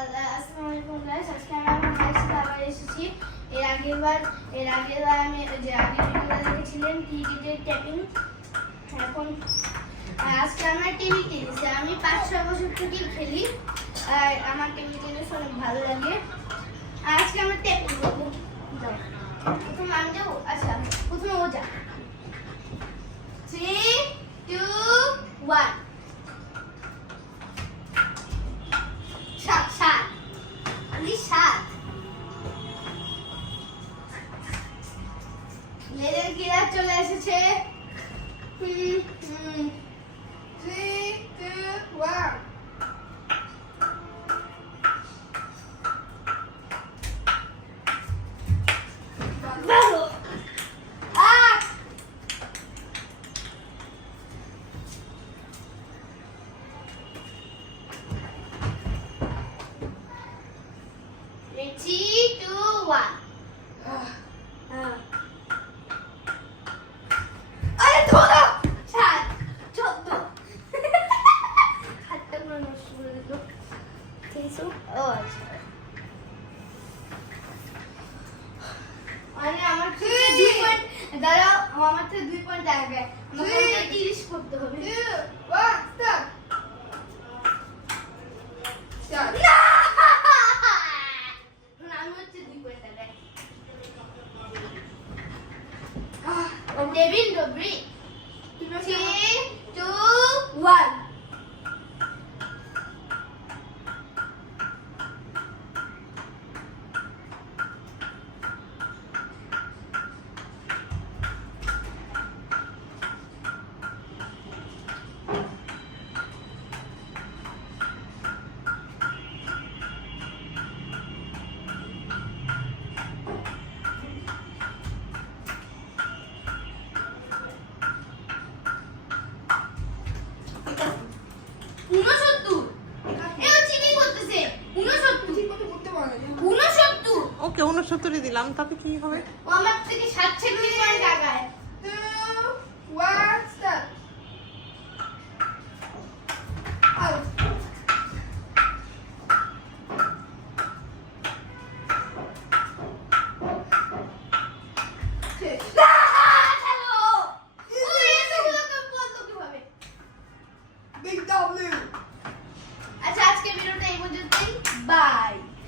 আসসালামু আলাইকুম গাইস, আজকে আমরা আমার ভাইয়ের সাথে আবার এসেছি। এর আগেরবার আমি যে আগের ভিডিওটা দেখেছিলেন ক্রিকেটের ট্যাপিং। এখন আজকে আমার টেবিল টেনিস, আমি 5-6 বছর থেকেই খেলি আর আমার টেবিল টেনিস অনেক ভালো লাগে। আর আজকে আমরা ট্যাপিং করবো। প্রথমে আমি যাবো, আচ্ছা প্রথমে ও যা। 3, 2, 1। লেজের গিরা চলে এসেছে। 3, 2, 1। Three, 2, 1. আরে ধরো 7, 14। হাতটা পুরো নষ্ট করে দিল। কিছু ও আচ্ছা, মানে আমার থেকে 2 পয়েন্ট দাঁড়াও, আমার থেকে 2 পয়েন্ট আগে আমাকে 30 করতে হবে। 2, 1 স্টার্ট। না আমি হচ্ছে 2 পয়েন্ট আগে। Devin Dobry. 3, 2, 1. ওকে 69 দিলাম, তাতে কি হবে? ও আমার থেকে 60 পয়েন্ট আগায়।